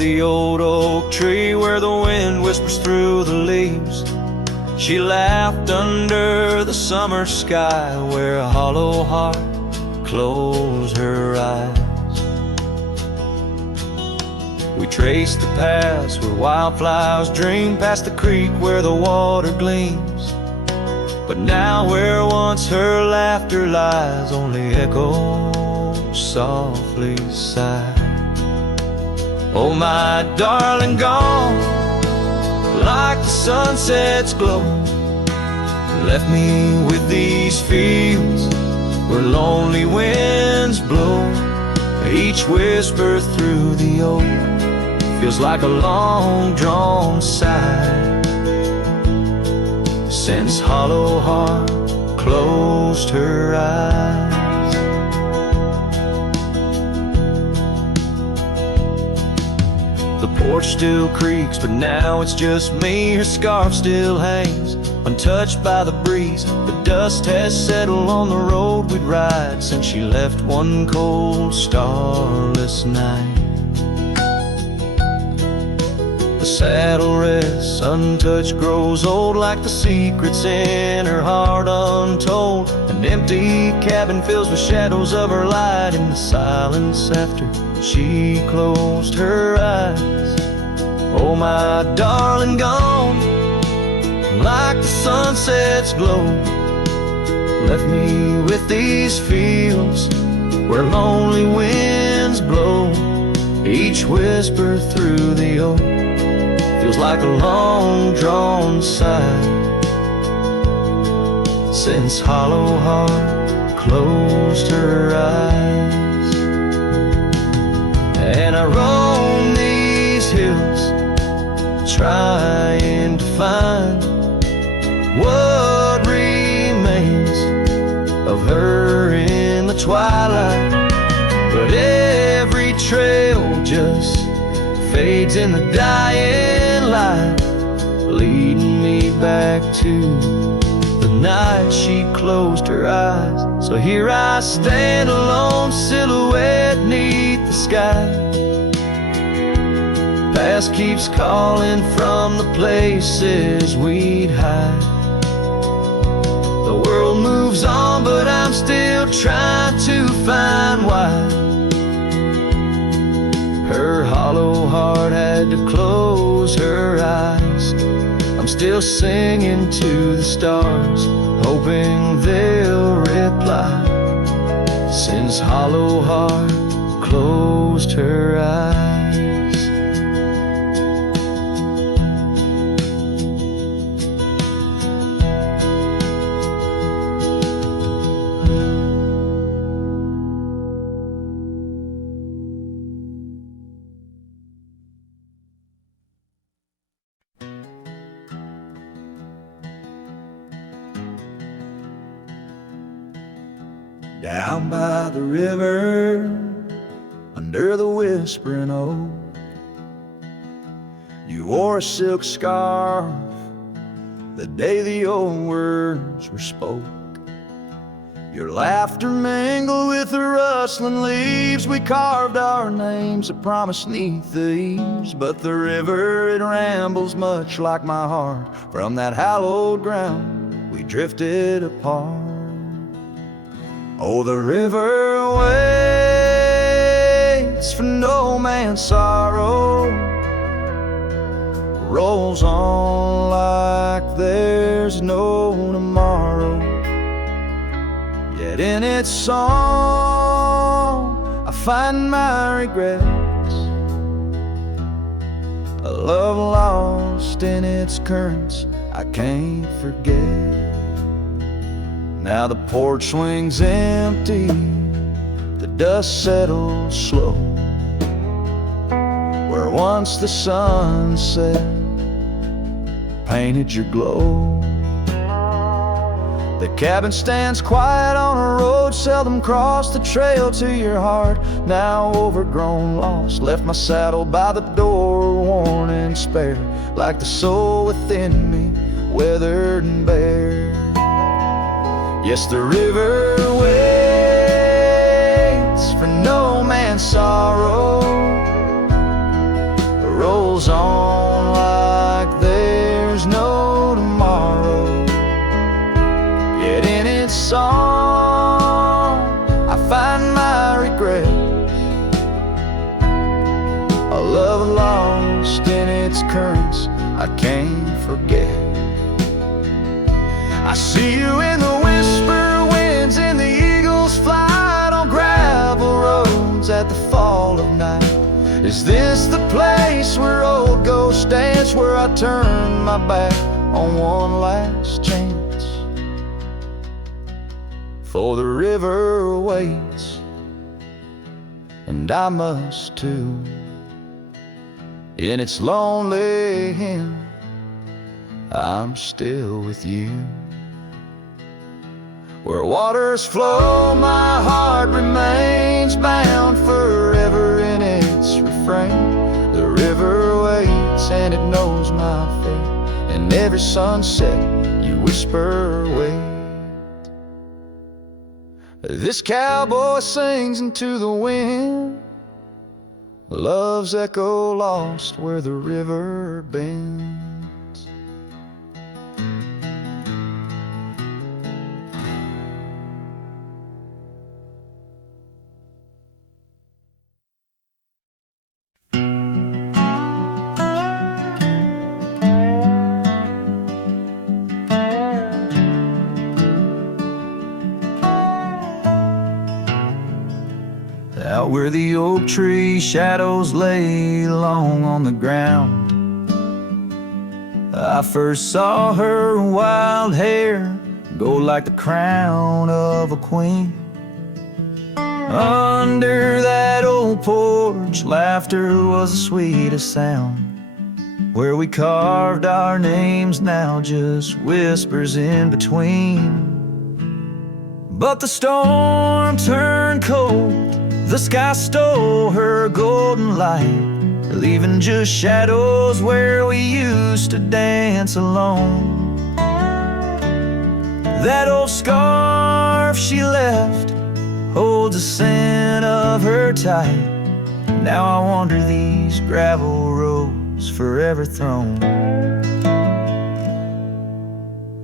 the old oak tree where the wind whispers through the leaves. She laughed under the summer sky where a hollow heart closed her eyes. We traced the paths where wildflowers dream, past the creek where the water gleams. But now where once her laughter lies, only echoes softly sigh. Oh, my darling, gone like the sunset's glow, left me with these fields where lonely winds blow. Each whisper through the oak feels like a long-drawn sigh, since hollow heart closed her eyes. The porch still creaks, but now it's just me. Her scarf still hangs, untouched by the breeze. The dust has settled on the road we'd ride since she left one cold, starless night. The saddle rests untouched, grows old like the secrets in her heart untold. An empty cabin fills with shadows of her light in the silence after she closed her eyes. Oh, my darling, gone like the sunset's glow, left me with these fields where lonely winds blow. Each whisper through the oak feels like a long-drawn sigh, since hollow heart closed her eyes. And I roam these hills trying to find what remains of her in the twilight, but every trail just fades in the dying light, leading me back to the night she closed her eyes. So here I stand, a lone silhouette neath the sky. Past keeps calling from the places we'd hide. The world moves on, but I'm still trying to find why her hollow heart had to close her eyes. I'm still singing to the stars, hoping they'll reply, since hollow heart closed her eyes. Down by the river, under the whispering oak, you wore a silk scarf the day the old words were spoke. Your laughter mingled with the rustling leaves. We carved our names that promised 'neath the eaves. But the river, it rambles much like my heart. From that hallowed ground, we drifted apart. Oh, the river waits for no man's sorrow, rolls on like there's no tomorrow. Yet in its song I find my regrets, a love lost in its currents I can't forget. Now the porch swings empty, the dust settles slow, where once the sunset painted your glow. The cabin stands quiet on a road seldom crossed, the trail to your heart, now overgrown, lost. Left my saddle by the door, worn and spare, like the soul within me, weathered and bare. Yes, the river waits for no man's sorrow, goes on like there's no tomorrow. Yet in its song I find my regret, a love lost in its currents I can't forget. I see you in the whisper winds, in the eagle's flight, on gravel roads at the fall of night. Is this the place where old ghosts dance, where I turn my back on one last chance? For the river waits, and I must too. In its lonely hymn, I'm still with you. Where waters flow, my heart remains bound forever in its refrain. The river waits and it knows my fate, and every sunset you whisper wait. This cowboy sings into the wind, love's echo lost where the river bends. Out where the oak tree shadows lay long on the ground, I first saw her wild hair go like the crown of a queen. Under that old porch, laughter was the sweetest sound. Where we carved our names, now just whispers in between. But the storm turned cold, the sky stole her golden light, leaving just shadows where we used to dance alone. That old scarf she left holds a scent of her tight. Now I wander these gravel roads forever thrown.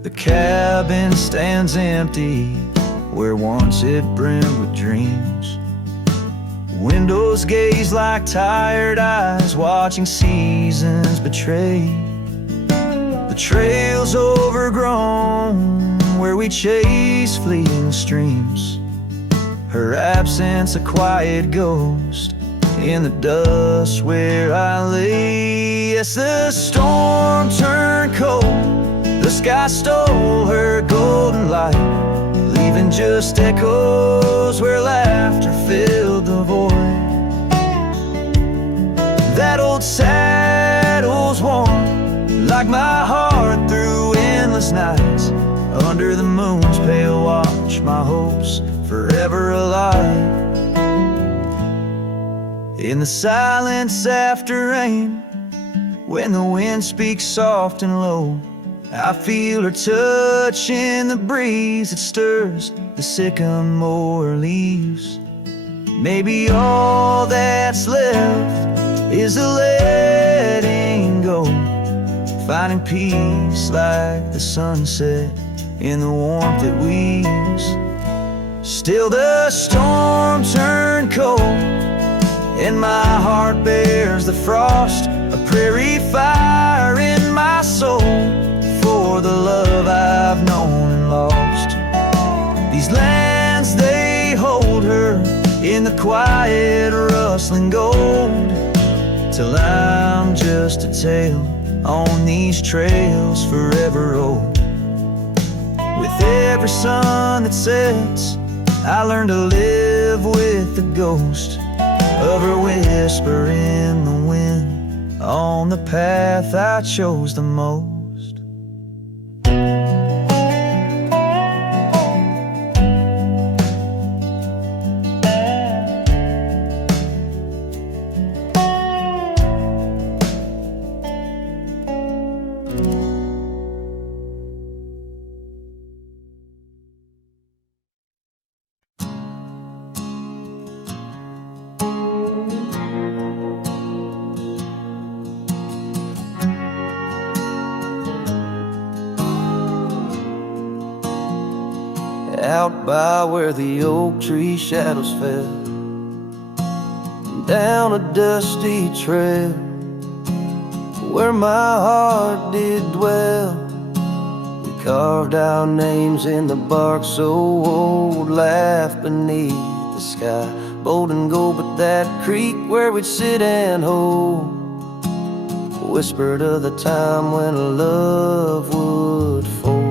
The cabin stands empty where once it brimmed with dreams. Windows gaze like tired eyes, watching seasons betray. The trail's overgrown where we chase fleeting streams. Her absence a quiet ghost in the dust where I lay. Yes, the storm turned cold, the sky stole her golden light, leaving just echoes where laughter filled the void. That old saddle's warm like my heart through endless nights. Under the moon's pale watch, my hopes forever alive. In the silence after rain, when the wind speaks soft and low, I feel her touch in the breeze that stirs the sycamore leaves. Maybe all that's left is a letting go, finding peace like the sunset in the warmth it weaves. Still the storm turned cold, and my heart bears the frost, a prairie fire in my soul for the love I've known and lost. These lands, they hold her in the quiet rustling gold, till I'm just a tale on these trails forever old. With every sun that sets, I learn to live with the ghost of her whisper in the wind on the path I chose the most. out by where the oak tree shadows fell, down a dusty trail where my heart did dwell. We carved our names in the bark so old, laughed beneath the sky, bold and gold. But that creek where we'd sit and hold whispered of the time when love would fold.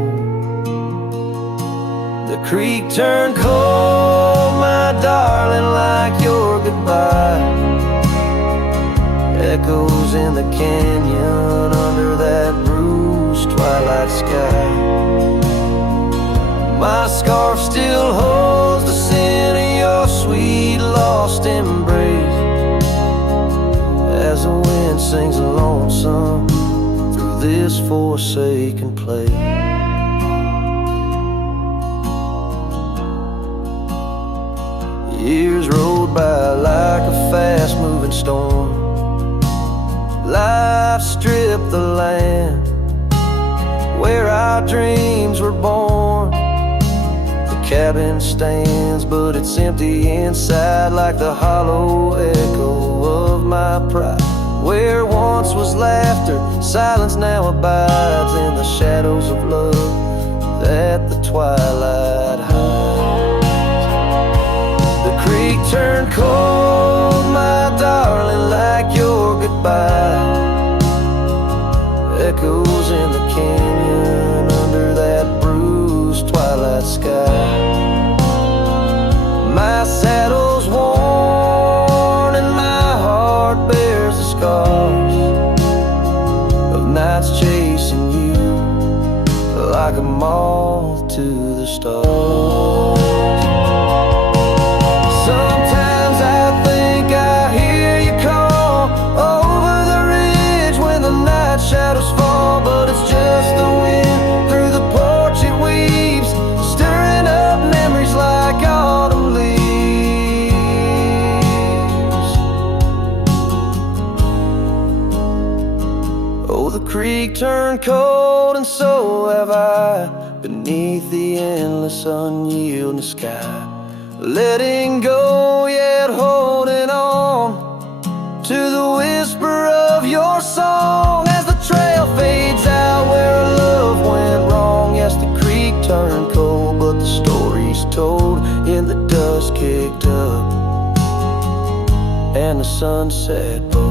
The creek turned cold, my darling, like your goodbye. Echoes in the canyon under that bruised twilight sky. My scarf still holds the scent of your sweet lost embrace, as the wind sings a lonesome through this forsaken place. Years rolled by like a fast-moving storm. Life stripped the land where our dreams were born. The cabin stands, but it's empty inside, like the hollow echo of my pride. Where once was laughter, silence now abides in the shadows of love that the twilight hides. The creek turned cold, my darling, like your goodbye. Echoes in the canyon under that bruised twilight sky. My saddle's worn and my heart bears the scars of nights chasing you like a moth to the stars. Sometimes I think I hear you call over the ridge when the night shadows fall, but it's just the wind through the porch it weaves, stirring up memories like autumn leaves. Oh, the creek turned cold and so have I, beneath the endless unyielding sky. Letting go yet holding on to the whisper of your song, as the trail fades out where love went wrong. Yes, the creek turned cold, but the story's told in the dust kicked up and the sunset bold.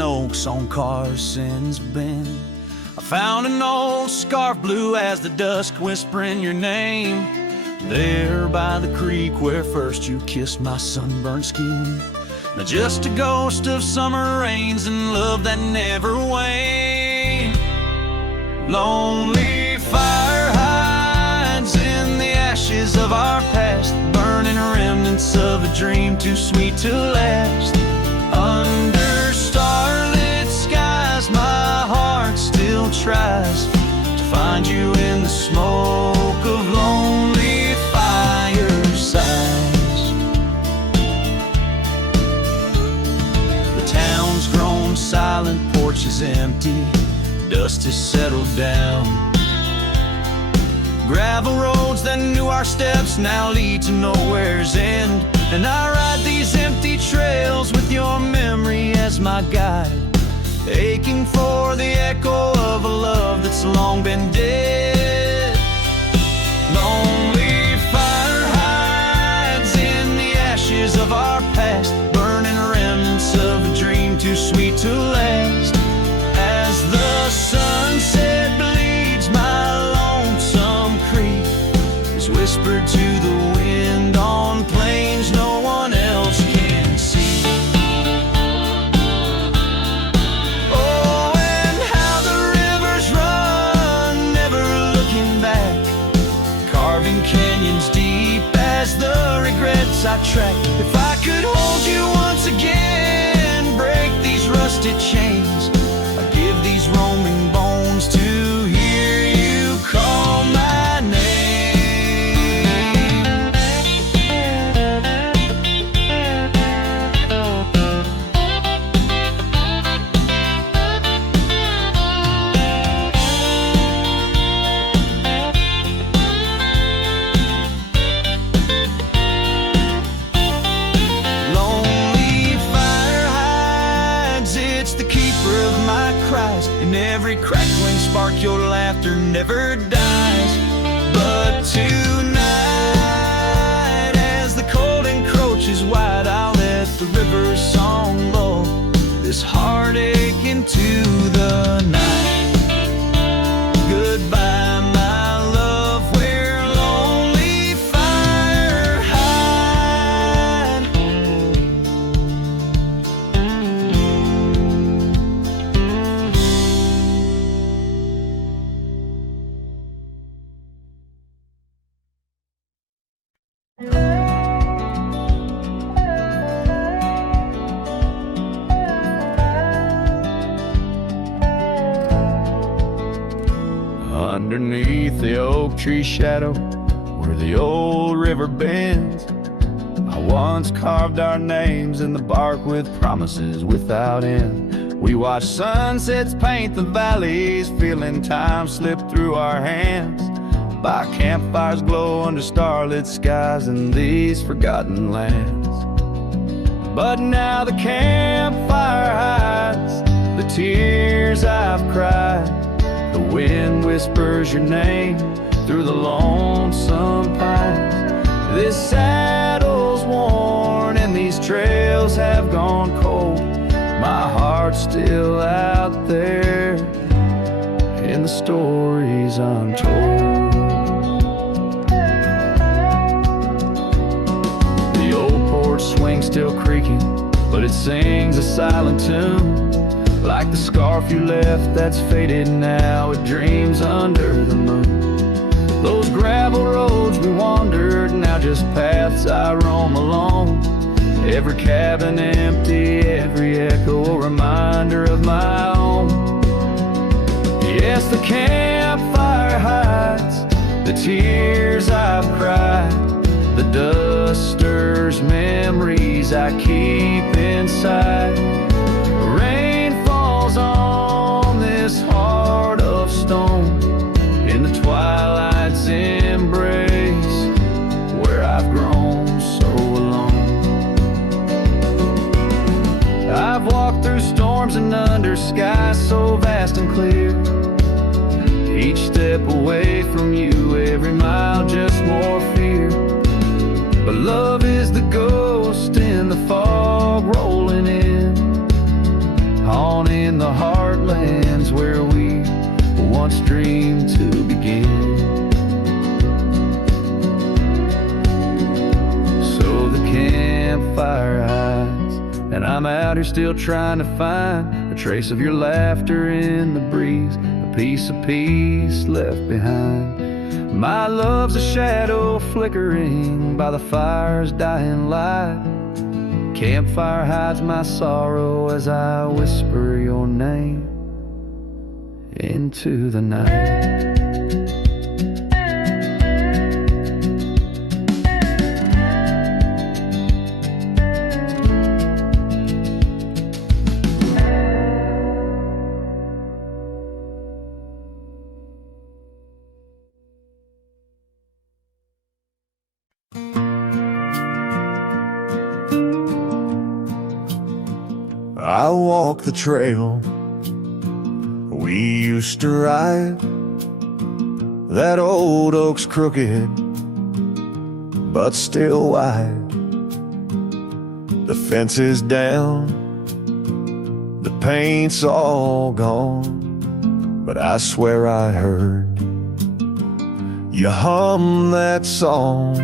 Oaks on Carson's Bend, I found an old scarf blue as the dusk whispering your name. There by the creek where first you kissed my sunburned skin. Now just a ghost of summer rains and love that never waned. Lonely fire hides in the ashes of our past, burning remnants of a dream too sweet to last. Under starlit skies, my heart still tries to find you in the smoke of lonely firesides. The town's grown silent, porch is empty, dust has settled down. Gravel roads that knew our steps now lead to nowhere's end. And I ride these empty trails with your memory as my guide, aching for the echo of a love that's long been dead. Lonely fire hides in the ashes of our past, burning remnants of a dream too sweet to last. As the sunset bleeds, my lonesome creek is whispered to the wind on plains no one else can see. Oh, and how the rivers run, never looking back, carving canyons deep as the regrets I track. If I could hold you never dies. But tonight, as the cold encroaches wide, I'll let the river's song lull this heartache into the night. Goodbye, my love, where lonely fire hide. Underneath the oak tree shadow, where the old river bends, I once carved our names in the bark with promises without end. We watched sunsets paint the valleys, feeling time slip through our hands. By campfires glow under starlit skies in these forgotten lands. But now the campfire hides the tears I've cried. The wind whispers your name through the lonesome pines. This saddle's worn and these trails have gone cold. My heart's still out there in the stories untold. The old porch swing's still creaking, but it sings a silent tune. Like the scarf you left that's faded now, it dreams under the moon. Those gravel roads we wandered, now just paths I roam alone. Every cabin empty, every echo a reminder of my own. Yes, the campfire hides the tears I've cried. The dust stirs memories I keep inside. On this heart of stone, in the twilight's embrace, where I've grown so alone. I've walked through storms and under skies so vast and clear. Each step away from you, every mile just more fear. But love is the ghost in the fog rolling in, on in the heartlands where we once dreamed to begin. So the campfire hides, and I'm out here still trying to find a trace of your laughter in the breeze, a piece of peace left behind. My love's a shadow flickering by the fire's dying light. Campfire hides my sorrow as I whisper your name into the night. I walk the trail we used to ride. That old oak's crooked, but still wide. The fence is down, the paint's all gone, but I swear I heard you hum that song.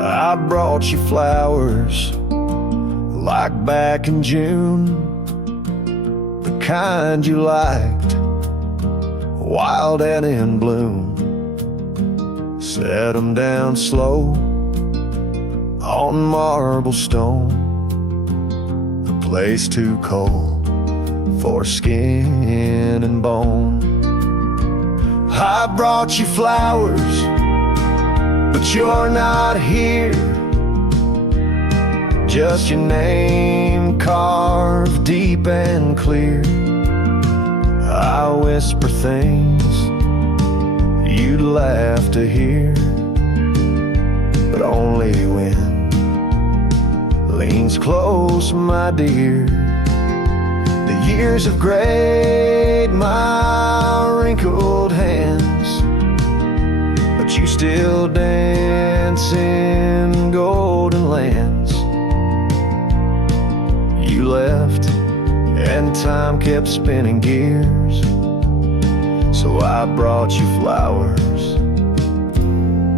I brought you flowers like back in June, the kind you liked, wild and in bloom. Set them down slow on marble stone, a place too cold for skin and bone. I brought you flowers, but you're not here. Just your name carved deep and clear. I whisper things you'd laugh to hear, but only when leans close, my dear. The years have grayed my wrinkled hands, still dance in golden lands. You left and time kept spinning gears, so I brought you flowers,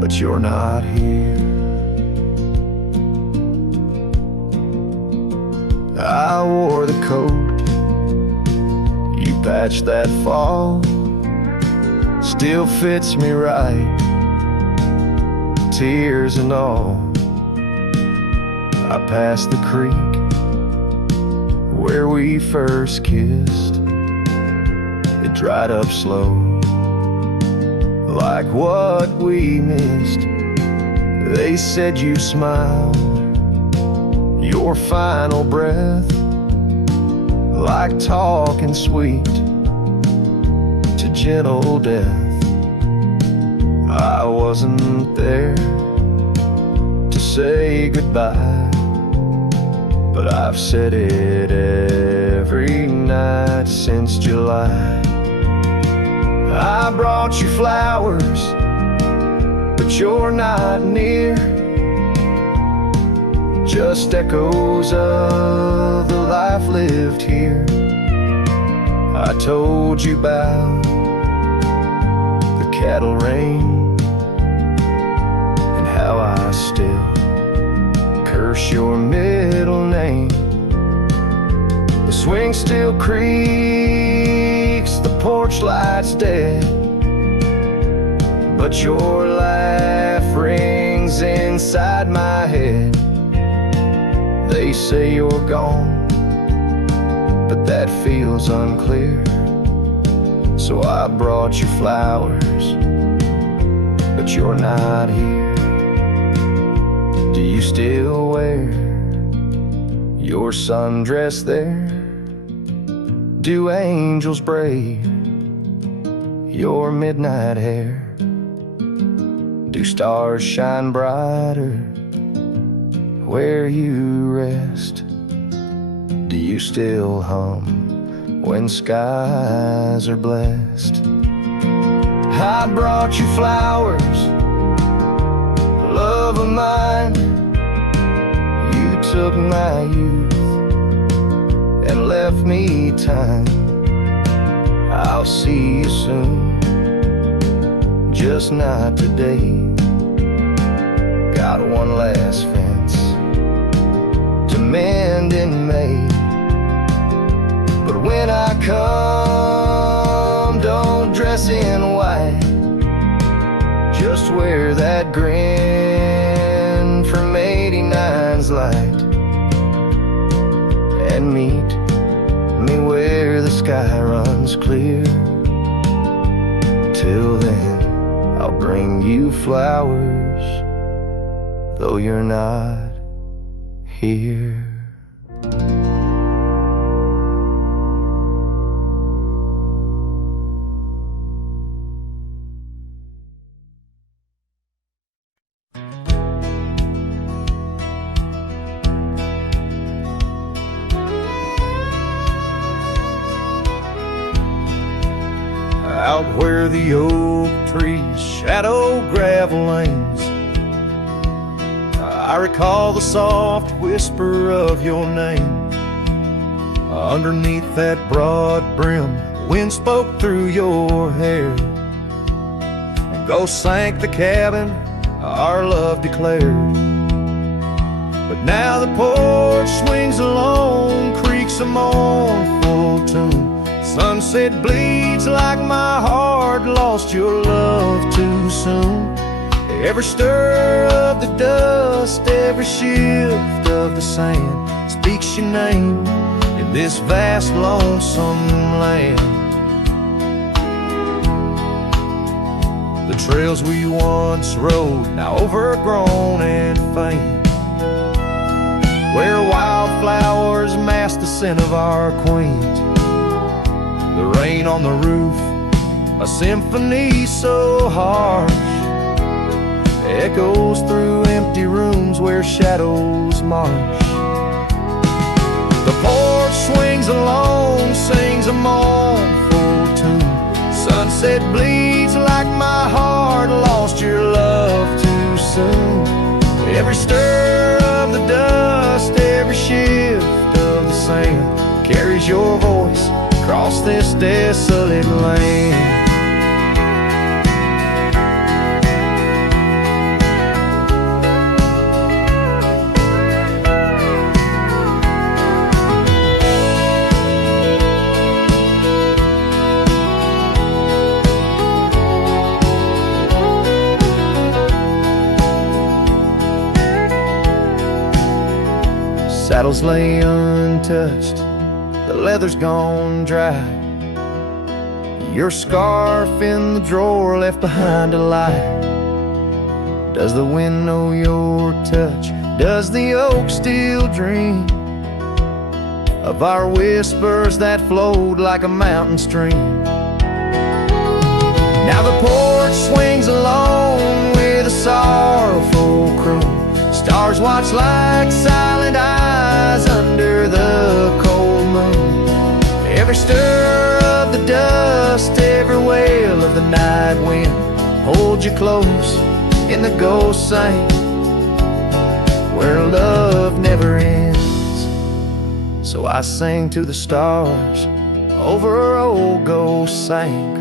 but you're not here. I wore the coat you patched that fall, still fits me right, tears and all. I passed the creek where we first kissed. It dried up slow, like what we missed. They said you smiled, your final breath, like talking sweet to gentle death. I wasn't there to say goodbye, but I've said it every night since July. I brought you flowers, but you're not near, just echoes of the life lived here. I told you about the cattle rain and how I still curse your middle name. The swing still creaks, the porch light's dead, but your laugh rings inside my head. They say you're gone, but that feels unclear, so I brought you flowers, but you're not here. Do you still wear your sundress there? Do angels braid your midnight hair? Do stars shine brighter where you rest? Do you still hum when skies are blessed? I brought you flowers, love of mine. You took my youth and left me time. I'll see you soon, just not today. Got one last fence to mend in May, but when I come, don't dress in white, just wear that grin from 89's light, and meet me where the sky runs clear. Till then, I'll bring you flowers, though you're not here. Out where the oak trees shadow gravel lanes, I recall the soft whisper of your name. Underneath that broad brim, wind spoke through your hair, and ghosts sank the cabin our love declared. But now the porch swings alone, creaks a mournful tune. Sunset bleeds like my heart lost your love too soon. Every stir of the dust, every shift of the sand speaks your name in this vast lonesome land. The trails we once rode, now overgrown and faint, where wildflowers mask the scent of our queens. The rain on the roof, a symphony so harsh, echoes through empty rooms where shadows march. The porch swings alone, sings a mournful tune. Sunset bleeds like my heart lost your love Every stir of the dust, every shift of the sand carries your voice across this desolate land. Saddles lay untouched, the leather's gone dry. Your scarf in the drawer left behind to lie. Does the wind know your touch? Does the oak still dream of our whispers that flowed like a mountain stream? Now the porch swings alone with a sorrowful croon. Stars watch like silent eyes under the cold moon. Every stir of the dust, every wail of the night wind holds you close in the ghost sing where love never ends. So I sing to the stars over old ghost sank,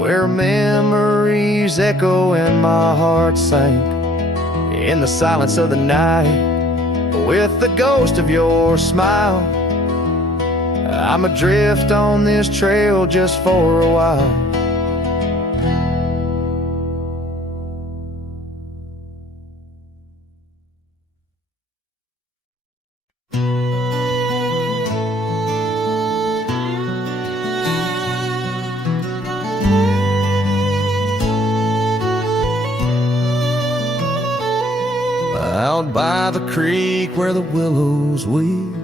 where memories echo and my heart sank in the silence of the night with the ghost of your smile. I'm adrift on this trail just for a while. Out by the creek where the willows weep,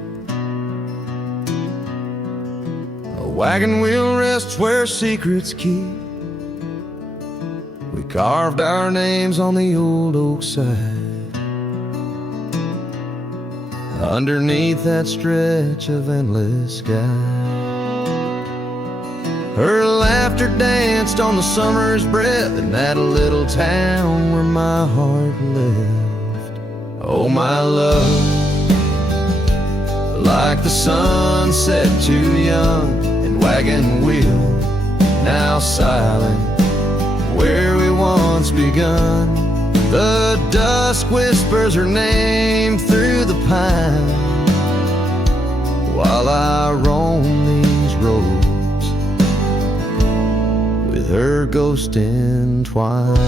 a wagon wheel rests where secrets keep. We carved our names on the old oak side, underneath that stretch of endless sky. Her laughter danced on the summer's breath in that little town where my heart lived. Oh, my love, like the sunset too young and wagon wheel now silent where we once begun. The dusk whispers her name through the pine while I roam these roads with her ghost entwined.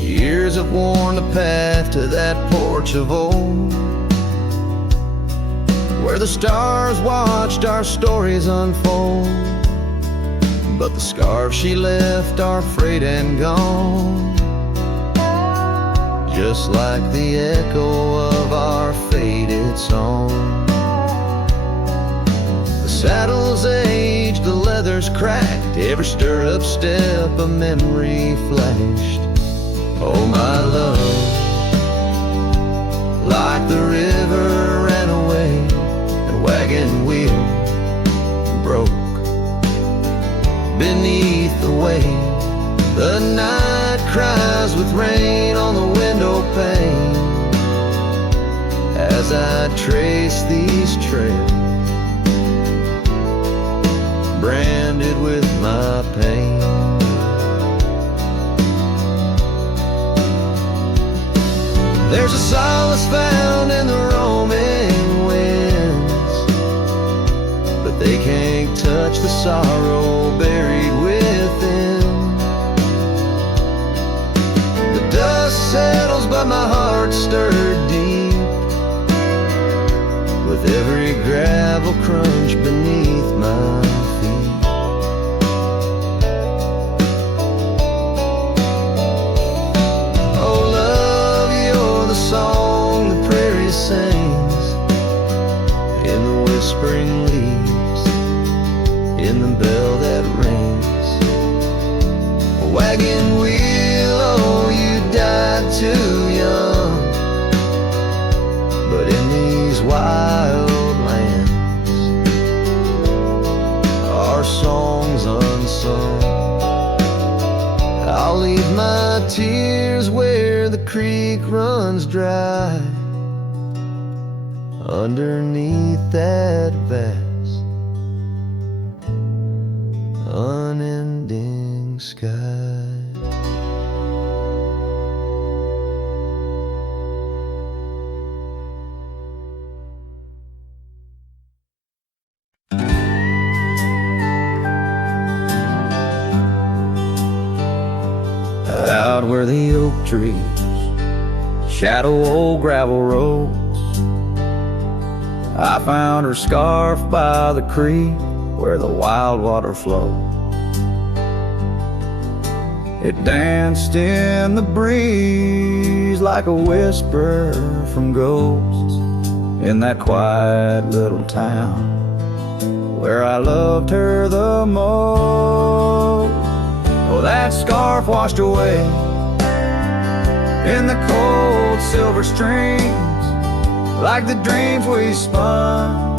Years have worn the path to that porch of old, where the stars watched our stories unfold. But the scars she left are frayed and gone, just like the echo of our faded song. The saddle's aged, the leather's cracked, every stirrup step a memory flashed. Oh, my love, like the river ran away, the wagon wheel broke beneath the weight. The night cries with rain on the window pane as I trace these trails, branded with my pain. There's a solace found in the roaming winds, but they can't touch the sorrow buried within. The dust settles but my heart stirred deep with every gravel crunch beneath my feet. Song the prairie sings in the whispering leaves, in the bell that rings. A wagon wheel, oh, you died too young, but in these wild lands our song's unsung. I'll leave my tears where the creek runs dry, underneath that vast, unending sky. Out where the oak trees shadow old gravel roads, I found her scarf by the creek where the wild water flowed. It danced in the breeze like a whisper from ghosts in that quiet little town where I loved her the most. Oh, that scarf washed away in the cold silver streams, like the dreams we spun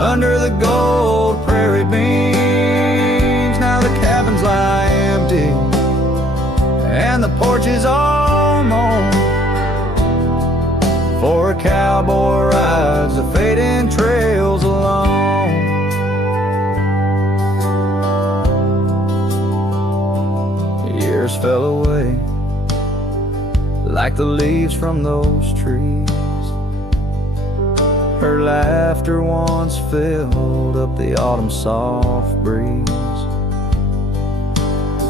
under the gold prairie beams. Now the cabins lie empty and the porch is all mown, for a cowboy rides the fading trails alone. Years fell away like the leaves from those trees. Her laughter once filled up the autumn soft breeze.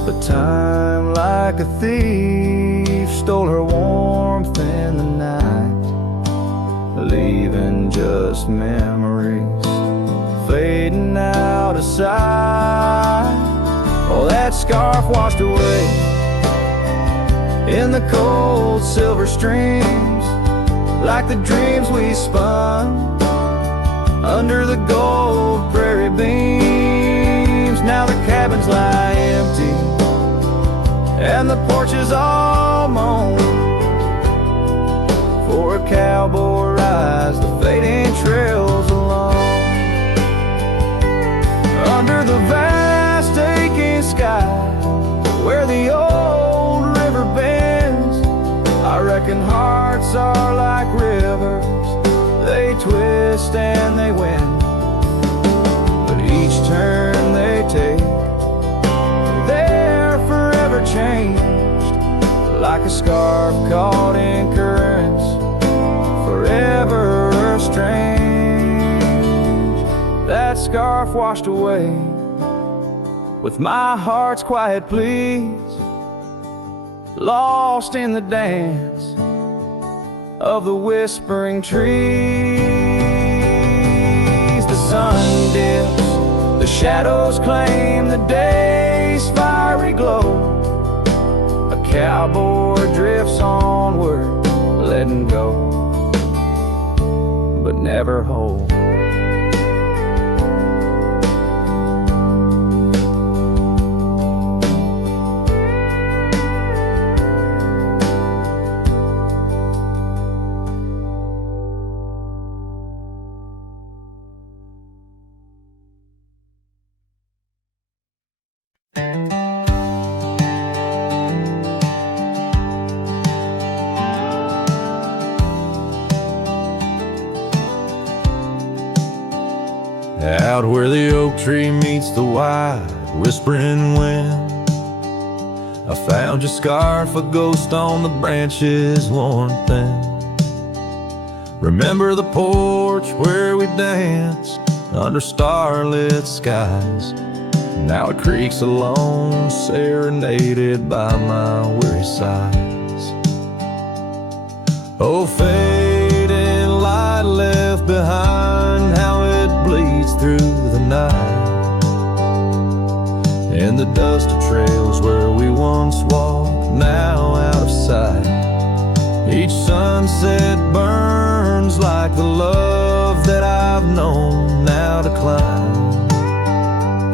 But time, like a thief, stole her warmth in the night, leaving just memories fading out of sight. Oh, that scarf washed away in the cold silver streams, like the dreams we spun under the gold prairie beams. Now the cabins lie empty and the porch is all mown, for a cowboy rides the fading trails alone. Under the vast aching sky where the old river bends, I reckon hearts are like rivers, they twist and they win. But each turn they take, they're forever changed, like a scarf caught in currents, forever estranged. That scarf washed away with my heart's quiet pleas, lost in the dance of the whispering trees. The sun dips, the shadows claim the day's fiery glow. A cowboy drifts onward, letting go, but never hold. Out where the oak tree meets the wide whispering wind, I found your scarf, a ghost on the branches worn thin. Remember the porch where we danced under starlit skies? Now it creaks alone, serenaded by my weary sighs. Oh, fading light left behind, how it bleeds through the night, and the dusty trails where we once walked, now out of sight. Each sunset burns like the love that I've known now decline.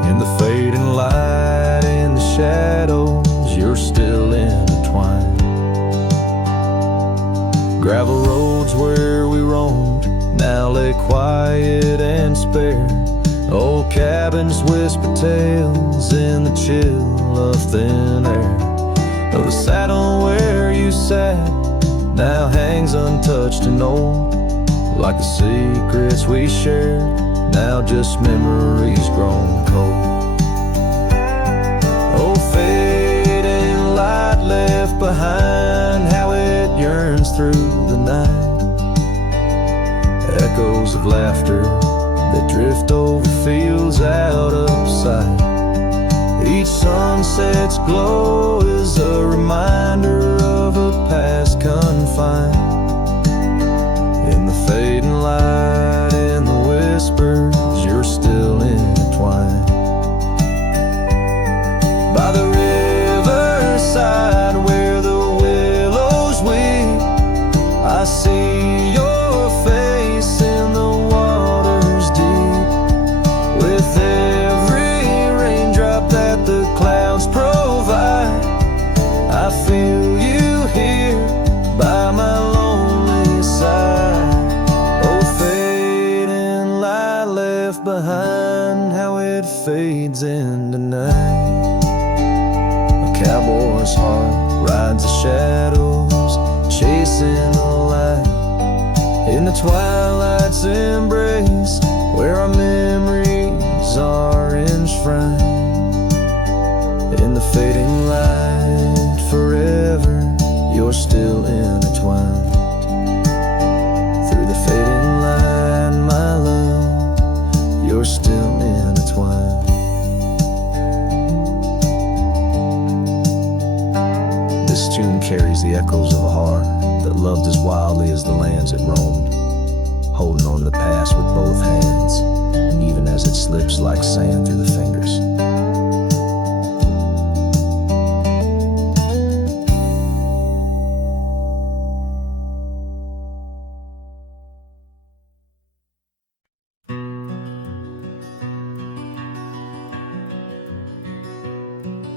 In the fading light, in the shadows, you're still intertwined. Gravel roads where we roamed now lay quiet and spare. Old cabins whisper tales in the chill of thin air. Though the saddle where you sat now hangs untouched and old, like the secrets we shared, now just memories grown cold. Oh, fading light left behind, how it yearns through the night. Echoes of laughter that drift over fields out of sight. Each sunset's glow is a reminder of a past confined. In the fading light, in the whispers, you're still intertwined. By the riverside where the willows weep, I see your face in the waters deep. With every raindrop that the clouds provide, I feel you here by my lonely side. Oh, fading light left behind, how it fades into night. A cowboy's heart rides the shadows, chasing the light. In the twilight's embrace, where our memories are enshrined. In the fading light, forever, you're still intertwined. Through the fading light, my love, you're still intertwined. This tune carries the echoes of a heart that loved as wildly as the lands it roamed, holding on to the past with both hands, even as it slips like sand through the fingers.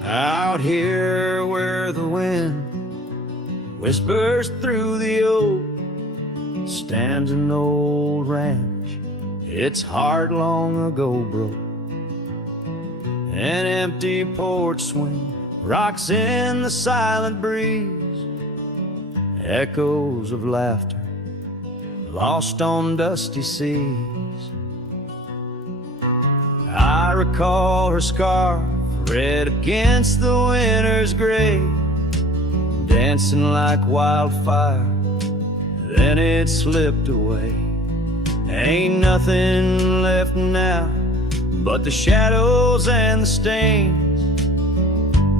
Out here where the wind whispers through the oak, stands an old ranch, its heart long ago broke. An empty porch swing rocks in the silent breeze, echoes of laughter lost on dusty seas. I recall her scarf red against the winter's gray, dancing like wildfire, then it slipped away. Ain't nothing left now but the shadows and the stains.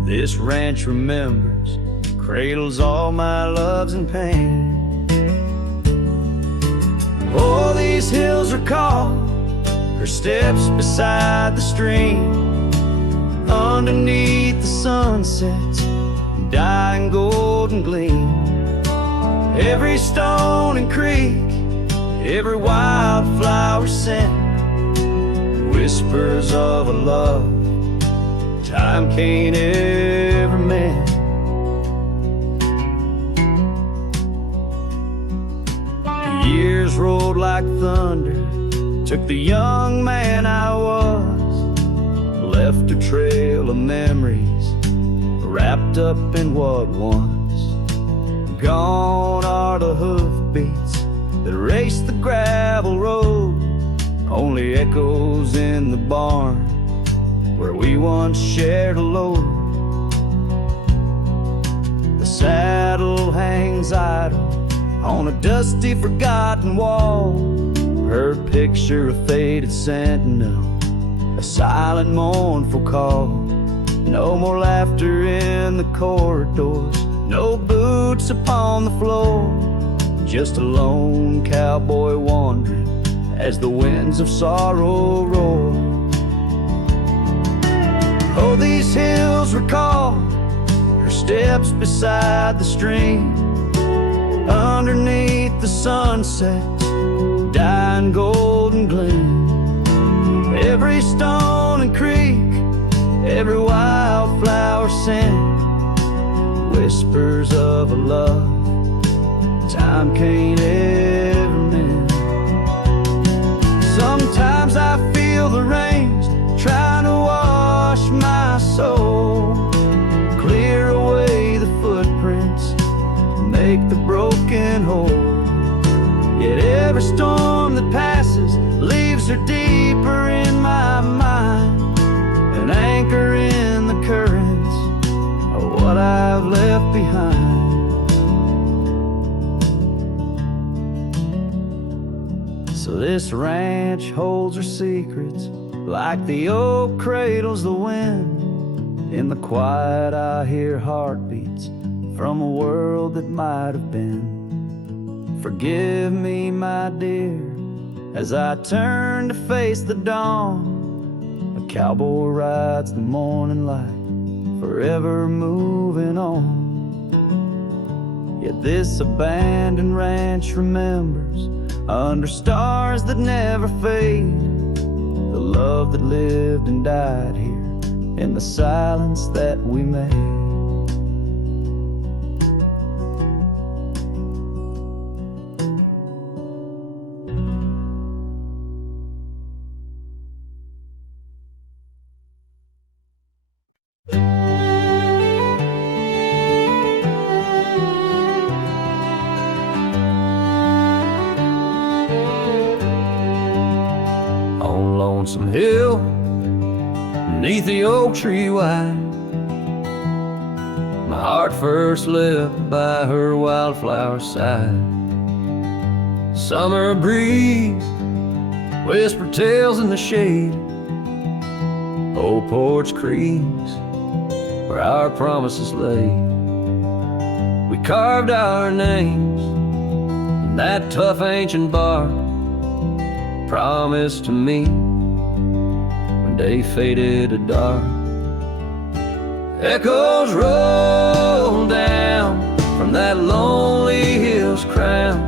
This ranch remembers, cradles all my loves and pain. Oh, these hills recall her steps beside the stream, underneath the sunset's dying golden gleam. Every stone and creek, every wildflower scent, whispers of a love time can't ever mend. Years rolled like thunder, took the young man I was, left a trail of memories wrapped up in what once. Gone are the hoofbeats that raced the gravel road, only echoes in the barn where we once shared a load. The saddle hangs idle on a dusty forgotten wall, her picture a faded sentinel, a silent mournful call. No more laughter in the corridors, no boots upon the floor, just a lone cowboy wandering as the winds of sorrow roar. Oh, these hills recall her steps beside the stream, underneath the sunset's dying golden gleam. Every stone and creek, every wildflower scent, whispers of a love time can't ever mend. Sometimes I feel the rains trying to wash my soul, clear away the and hold. Yet every storm that passes leaves her deeper in my mind, an anchor in the currents of what I've left behind. So this ranch holds her secrets, like the oak cradles the wind. In the quiet I hear heartbeats from a world that might have been. Forgive me, my dear, as I turn to face the dawn. A cowboy rides the morning light, forever moving on. Yet this abandoned ranch remembers, under stars that never fade, the love that lived and died here in the silence that we made. On Lonesome Hill, beneath the oak tree wide, my heart first left by her wildflower side. Summer breeze whisper tales in the shade, old porch creaks where our promises lay. We carved our names in that tough ancient bark, promised to meet when day faded to dark. Echoes roll down from that lonely hill's crown,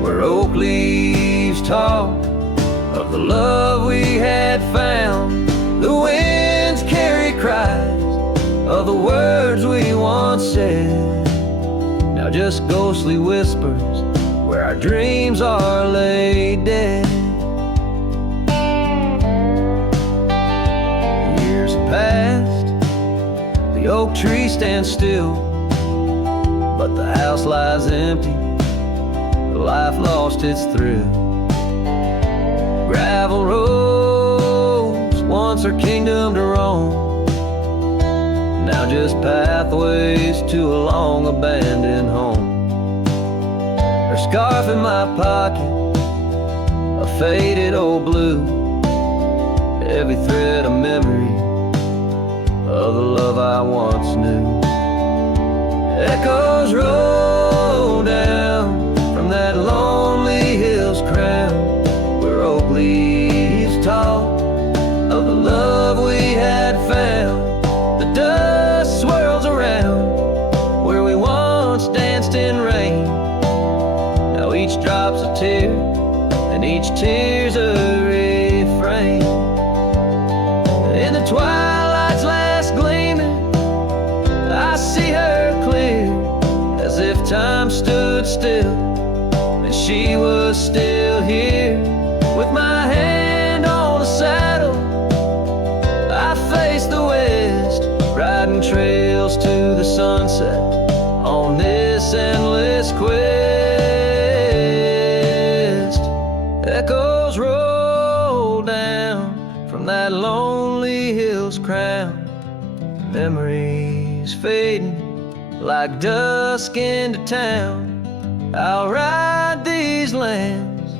where oak leaves talk of the love we had found. The winds carry cries of the words we once said, now just ghostly whispers where our dreams are laid dead. Years have passed, the oak tree stands still, but the house lies empty, life lost its thrill. Gravel roads, once our kingdom to roam, now just pathways to a long abandoned home. Her scarf in my pocket, a faded old blue, every thread a memory of the love I once knew. Echoes roll down from that lonely hill's crown, where oak leaves talk of the love we had found. The dust swirls around where we once danced in rain, now each drop's a tear and each tear's a refrain. In the twilight's last gleaming, I see her clear, as if time stood still and she was still here. With my hand on the saddle, I face the west, riding trails to the sunset on this endless quest. Echoes roll down from that lonely hill's crown, memories fading like dusk into town. I'll ride these lands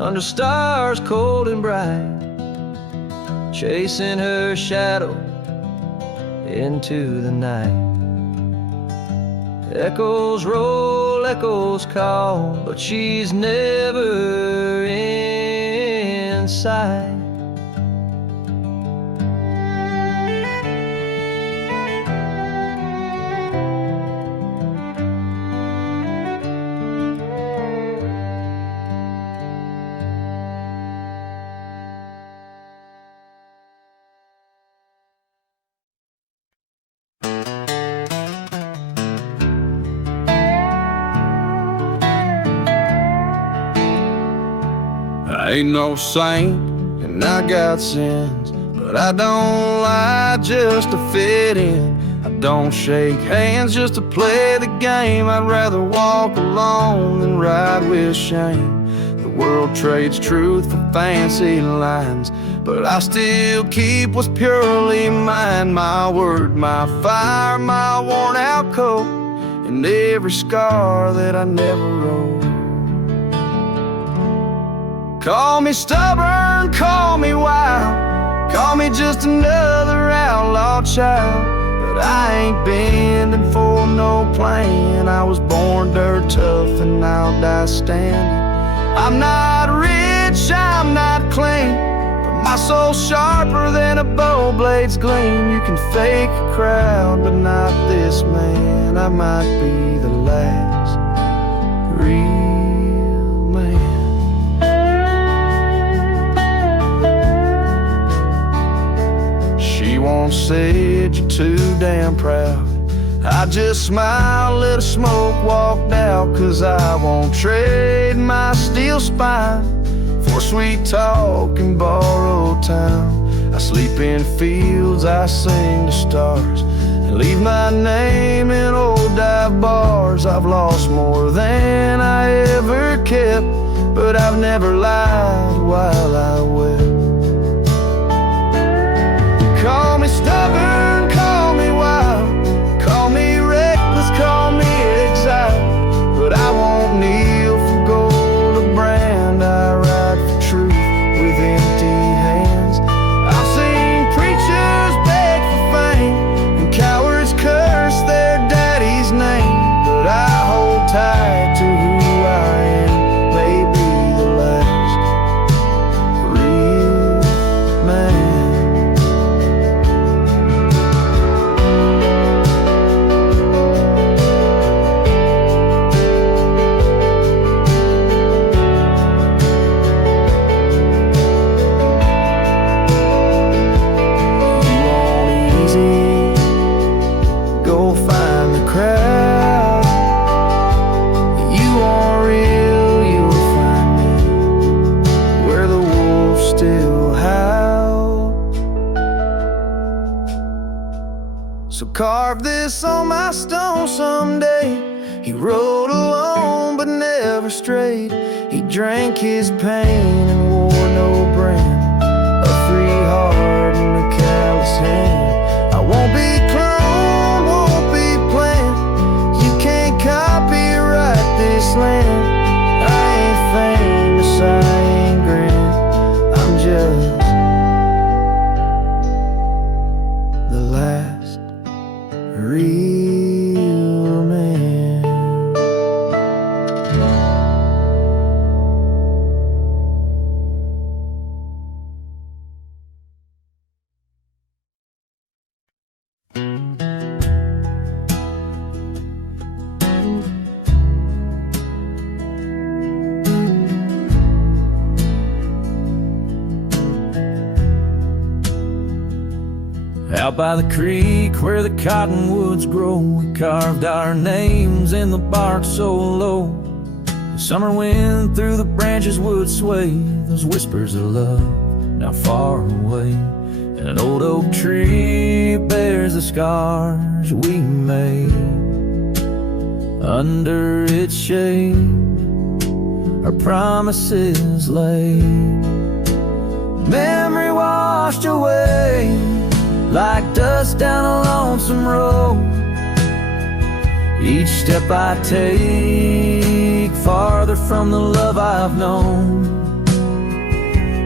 under stars cold and bright, chasing her shadow into the night. Echoes roll, echoes call, but she's never in sight. I ain't no saint and I got sins, but I don't lie just to fit in. I don't shake hands just to play the game. I'd rather walk alone than ride with shame. The world trades truth for fancy lines, but I still keep what's purely mine. My word, my fire, my worn out coat, and every scar that I never wrote. Call me stubborn, call me wild, call me just another outlaw child, but I ain't bending for no plan. I was born dirt tough and I'll die standing. I'm not rich, I'm not clean, but my soul's sharper than a bow blade's gleam. You can fake a crowd, but not this man. I might be the last real man. She once said you're too damn proud. I just smiled, let the smoke walked out, 'cause I won't trade my steel spine for sweet talk and borrowed time. I sleep in fields, I sing to stars, and leave my name in old dive bars. I've lost more than I ever kept, but I've never lied while I wept. Call me stubborn, call me wild, call me reckless, call me exiled, but I won't kneel for gold or brand. I ride for truth with empty hands. I've seen preachers beg for fame and cowards curse their daddy's name, but I hold tight to who I am. Maybe the last real man. Carve this on my stone someday. He rode alone but never strayed. He drank his pain and wore no brand, a free heart and a callous hand. I won't be cloned, won't be planned. You can't copyright this land. I ain't famous, I ain't grand, I'm just the last real man. Out by the creek where the cottonwoods grow, we carved our names in the bark so low. The summer wind through the branches would sway those whispers of love now far away. And an old oak tree bears the scars we made. Under its shade our promises lay. Memory washed away like dust down a lonesome road. Each step I take farther from the love I've known.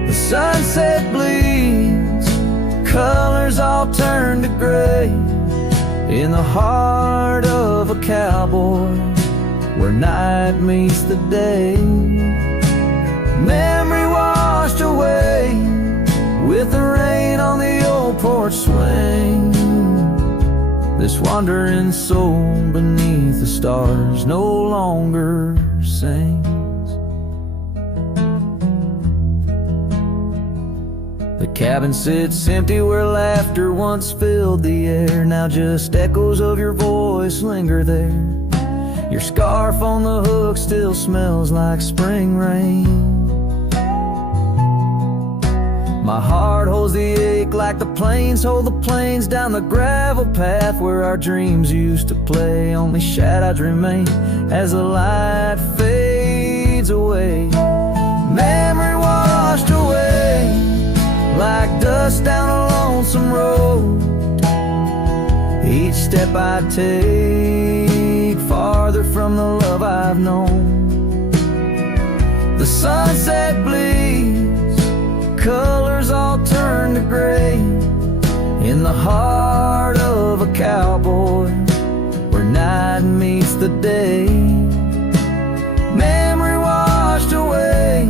The sunset bleeds, colors all turn to gray. In the heart of a cowboy, where night meets the day. Memory washed away with the rain on the old porch swing. This wandering soul beneath the stars no longer sings. The cabin sits empty where laughter once filled the air. Now just echoes of your voice linger there. Your scarf on the hook still smells like spring rain. My heart holds the ache like the plains hold the plains down the gravel path where our dreams used to play. Only shadows remain as the light fades away. Memory washed away like dust down a lonesome road. Each step I take farther from the love I've known. The sunset bleeds, colors all turn to gray in the heart of a cowboy where night meets the day. Memory washed away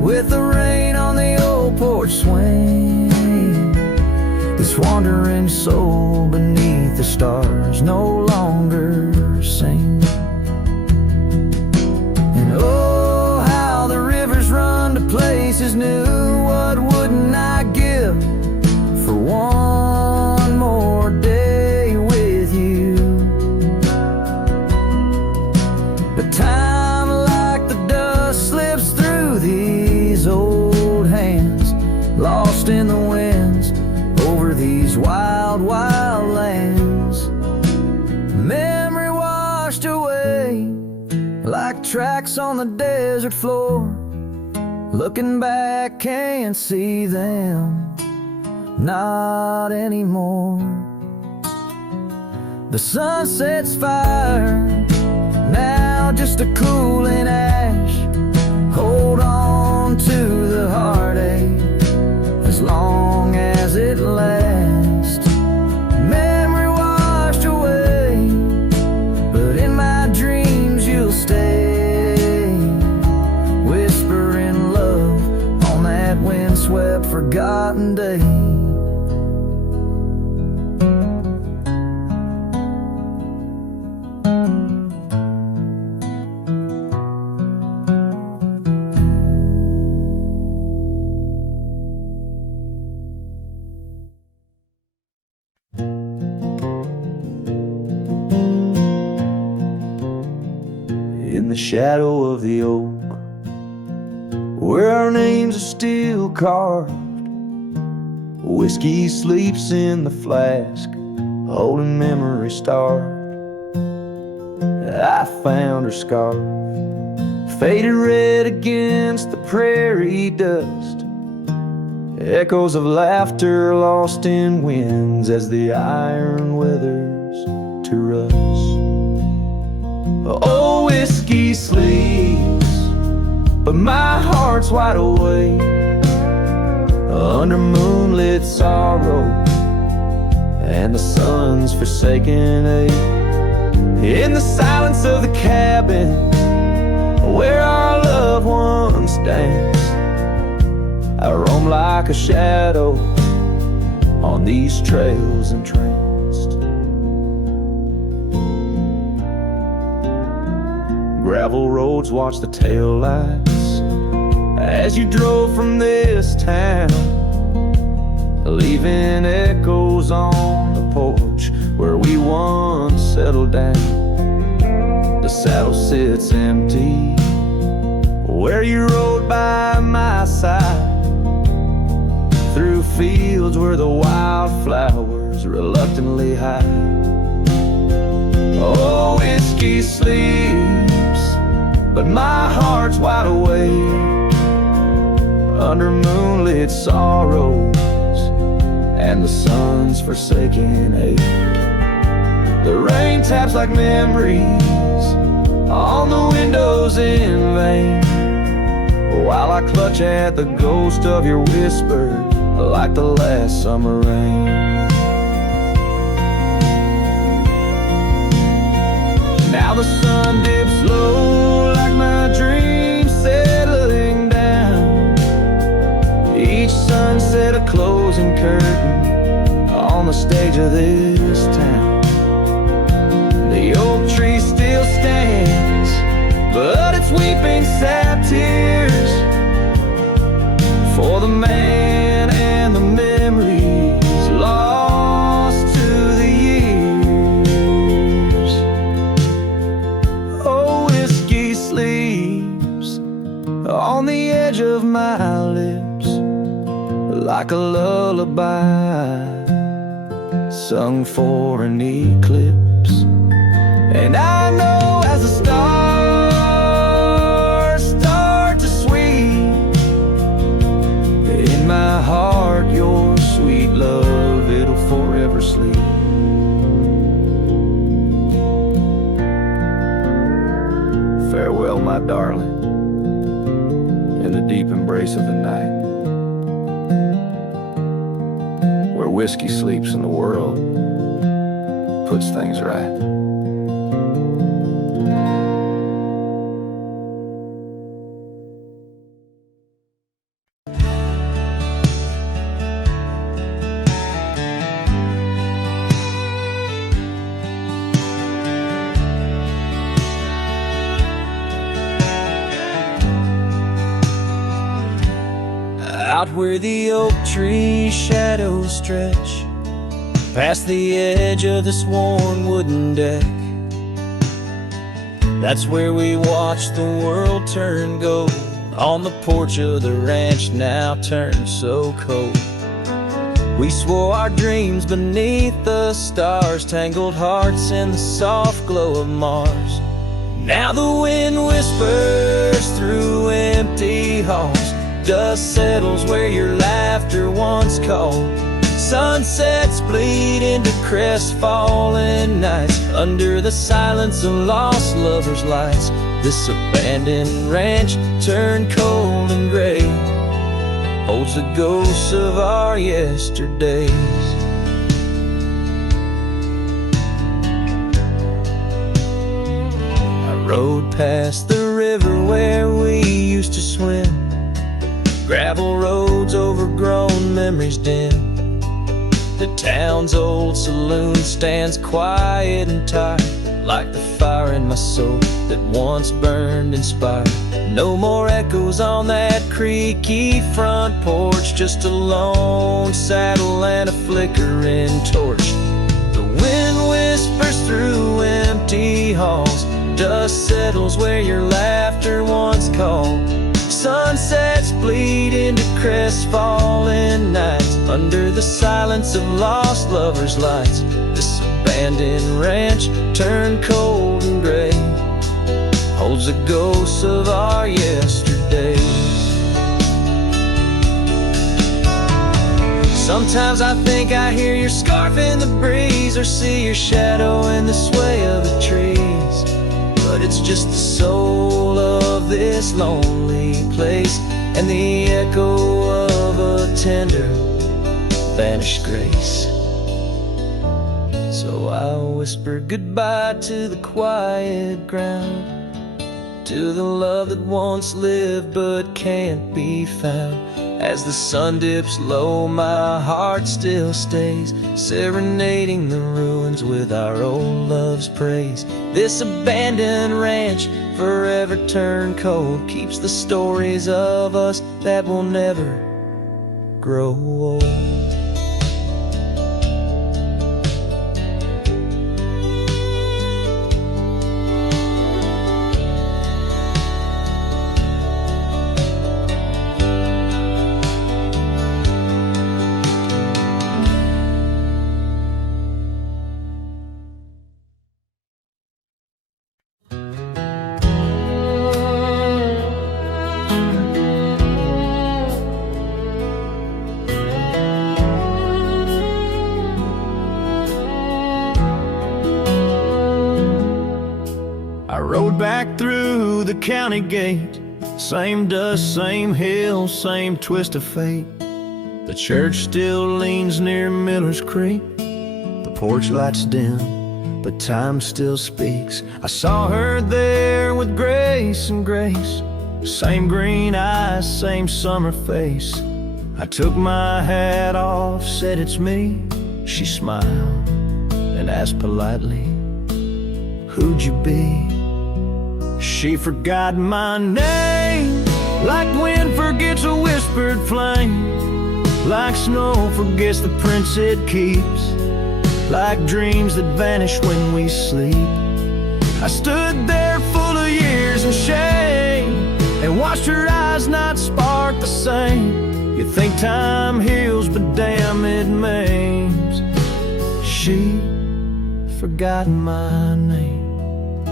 with the rain on the old porch swing. This wandering soul beneath the stars no longer sing. And oh, how the rivers run to places new. What wouldn't I give for one more day with you? But time like the dust slips through these old hands, lost in the winds over these wild, wild lands. Memory washed away like tracks on the desert floor. Looking back, can't see them, not anymore. The sunset's fire, now just a cooling ash. Hold on to the heartache as long as it lasts. Memory washed away, but in my dreams you'll stay, whispering love on that windswept forgotten day. In the shadow of the oak, where our names are still carved, whiskey sleeps in the flask, holding memory starved. I found her scarf, faded red against the prairie dust, echoes of laughter lost in winds as the iron weathers to rust. Oh, whiskey sleeps, but my heart's wide awake under moonlit sorrow and the sun's forsaken ache. In the silence of the cabin where our loved ones danced, I roam like a shadow on these trails entranced. Gravel roads watch the taillights as you drove from this town, leaving echoes on the porch where we once settled down. The saddle sits empty where you rode by my side, through fields where the wildflowers reluctantly hide. Oh, whiskey sleeps, but my heart's wide awake under moonlit sorrows and the sun's forsaken ache. The rain taps like memories on the windows in vain, while I clutch at the ghost of your whisper like the last summer rain. Now the sun dips low like my dreams settling down, each sunset a closing curtain on the stage of this town. The oak tree still stands, but it's weeping sad tears for the man and the memories lost to the years. Oh, whiskey sleeps on the edge of my lips like a lullaby lullaby sung for an eclipse. And I know as the stars start to swing, in my heart your sweet love, it'll forever sleep. Farewell, my darling, in the deep embrace of the night, where whiskey sleeps and the world puts things right. Out where the oak tree shadows stretch, past the edge of this worn wooden deck, that's where we watch the world turn gold, on the porch of the ranch now turned so cold. We swore our dreams beneath the stars, tangled hearts in the soft glow of Mars. Now the wind whispers through empty halls, dust settles where your laughter once called. Sunsets bleed into crestfallen nights, under the silence of lost lovers' lights. This abandoned ranch turned cold and gray holds the ghosts of our yesterdays. I rode past the river where we used to swim, gravel roads overgrown, memories dim. The town's old saloon stands quiet and tired, like the fire in my soul that once burned inspired. No more echoes on that creaky front porch, just a lone saddle and a flickering torch. The wind whispers through empty halls, dust settles where your laughter once called. Sunsets bleed into crestfallen nights, under the silence of lost lovers' lights. This abandoned ranch turned cold and gray holds the ghosts of our yesterdays. Sometimes I think I hear your scarf in the breeze, or see your shadow in the sway of the trees. But it's just the soul of this lonely place, and the echo of a tender vanished grace. So I whisper goodbye to the quiet ground, to the love that once lived but can't be found. As the sun dips low, my heart still stays, serenading the ruins with our old love's praise. This abandoned ranch, forever turned cold, keeps the stories of us that will never grow old. Rode back through the county gate, same dust, same hill, same twist of fate. The church still leans near Miller's Creek, the porch lights dim, but time still speaks. I saw her there with grace and grace, same green eyes, same summer face. I took my hat off, said it's me. She smiled and asked politely, who'd you be? She forgot my name, like wind forgets a whispered flame, like snow forgets the prints it keeps, like dreams that vanish when we sleep. I stood there full of years and shame, and watched her eyes does not spark the same. You think time heals, but damn it maims. She forgot my name.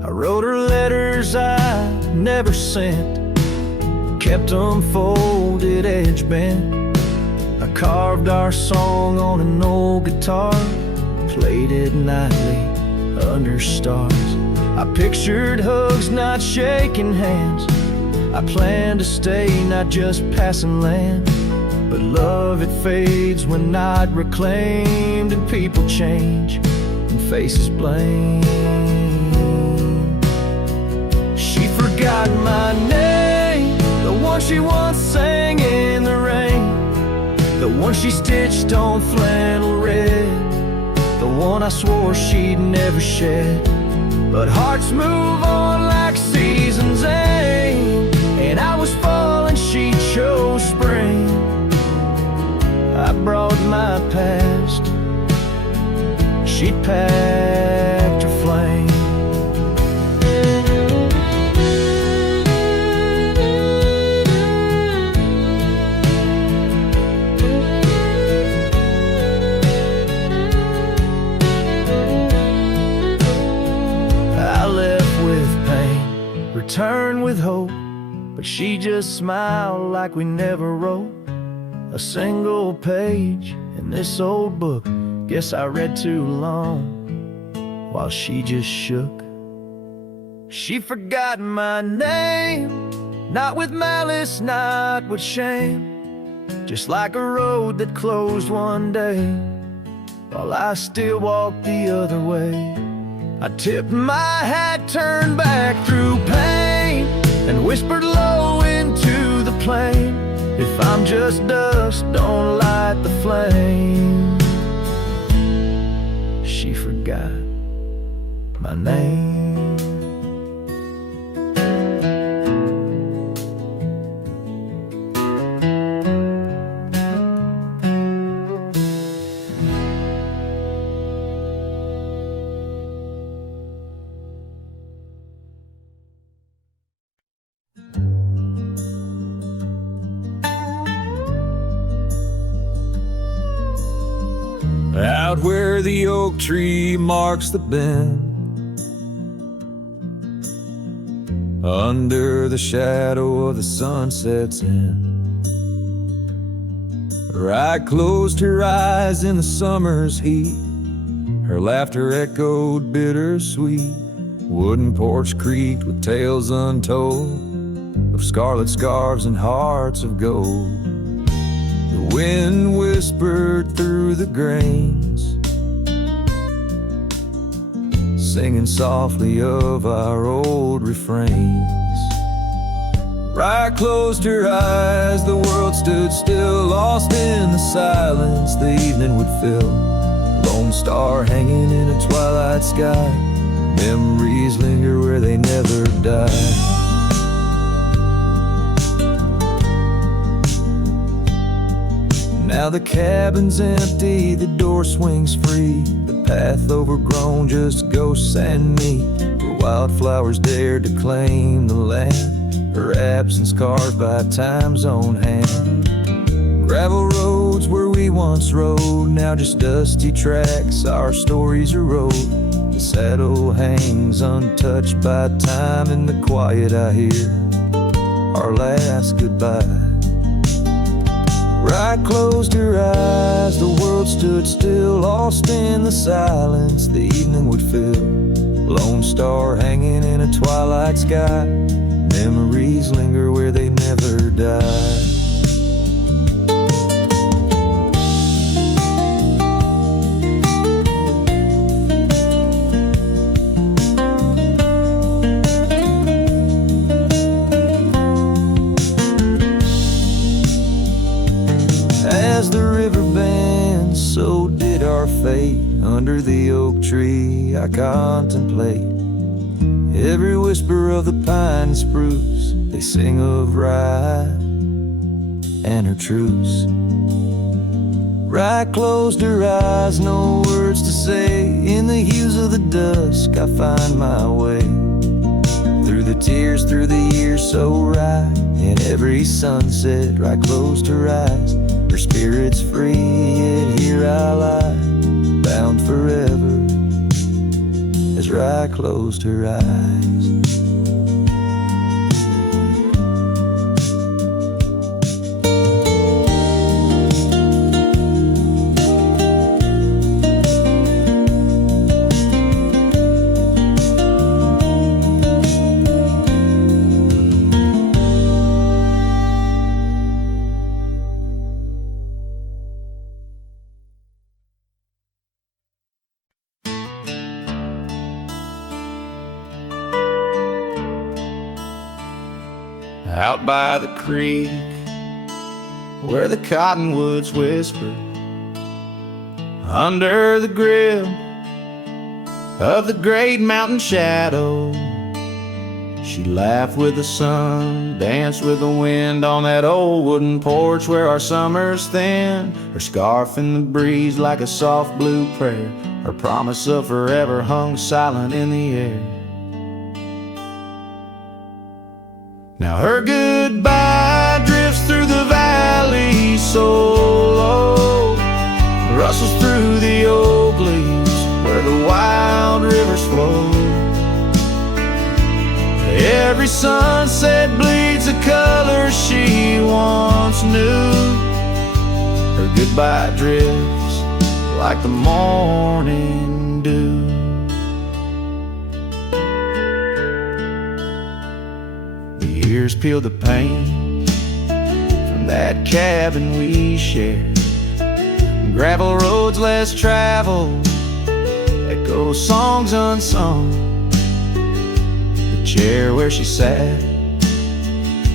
I wrote her letters I never sent, kept them folded, edge bent. I carved our song on an old guitar, played it nightly under stars. I pictured hugs, not shaking hands. I planned to stay, not just passing land. But love, it fades when not reclaimed, and people change and faces blame. She forgot my name, the one she once sang in the rain, the one she stitched on flannel red, the one I swore she'd never shed. But hearts move on like seasons aim, and I was fall and she chose spring. I brought my past, she'd packed her flame. Return with hope, but she just smiled like we never wrote a single page in this old book. Guess I read too long while she just shook. She forgot my name, not with malice, not with shame, just like a road that closed one day while I still walked the other way. I tipped my hat, turned back through pain, and whispered low into the plain, if I'm just dust, don't light the flame. She forgot my name. Out where the oak tree marks the bend, under the shadow of the sunset's end, Right closed her eyes in the summer's heat. Her laughter echoed bittersweet. Wooden porch creaked with tales untold of scarlet scarves and hearts of gold. The wind whispered through the grains, singing softly of our old refrains. Right closed her eyes, the world stood still, lost in the silence the evening would fill. Lone star hanging in a twilight sky, memories linger where they never die. Now the cabin's empty, the door swings free, the path overgrown, just ghosts and me. Where wildflowers dared to claim the land, her absence carved by time's own hand. Gravel roads where we once rode, now just dusty tracks, our stories erode. The saddle hangs untouched by time, in the quiet I hear our last goodbye. Right closed her eyes, the world stood still, lost in the silence the evening would fill. Lone star hanging in a twilight sky, memories linger where they never die. As the river bends, so did our fate. Under the oak tree I contemplate every whisper of the pine and spruce. They sing of ride and her truce. Right closed her eyes, no words to say. In the hues of the dusk I find my way through the tears through the years so right. In every sunset right close to rise. Her spirit's free, yet here I lie, bound forever as Rye closed her eyes. Out by the creek, where the cottonwoods whisper, under the grip of the great mountain shadow, she laughed with the sun, danced with the wind on that old wooden porch where our summers thin. Her scarf in the breeze like a soft blue prayer, her promise of forever hung silent in the air. Now her goodbye drifts through the valley so low, rustles through the oak leaves where the wild rivers flow. Every sunset bleeds a color she once knew. Her goodbye drifts like the morning dew. Years peeled the paint from that cabin we shared. Gravel roads less traveled, echo songs unsung. The chair where she sat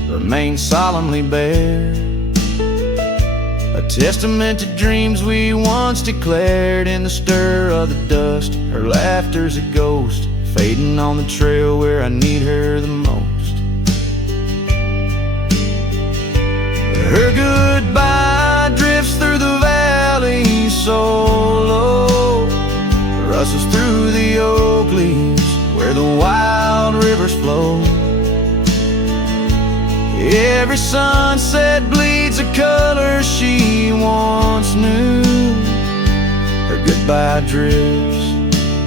remained solemnly bare, a testament to dreams we once declared. In the stir of the dust, her laughter's a ghost, fading on the trail where I need her the most. Her goodbye drifts through the valley so low, rustles through the oak leaves where the wild rivers flow. Every sunset bleeds a color she once knew. Her goodbye drifts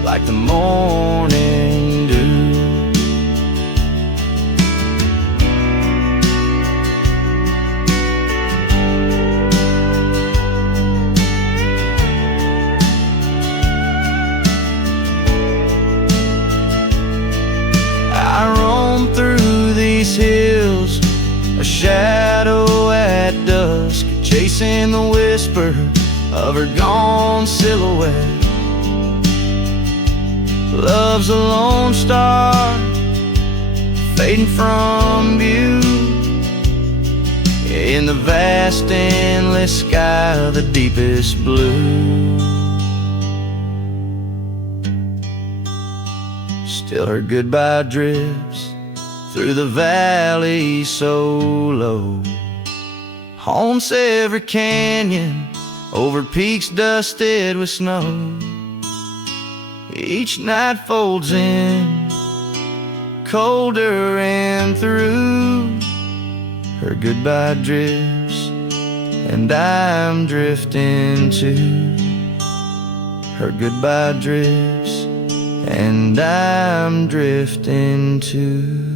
like the morning dew. Through these hills, a shadow at dusk, chasing the whisper of her gone silhouette. Love's a lone star fading from view in the vast endless sky of the deepest blue. Still her goodbye drifts through the valley so low, haunts every canyon, over peaks dusted with snow. Each night folds in, colder and through. Her goodbye drifts, and I'm drifting too. Her goodbye drifts, and I'm drifting too.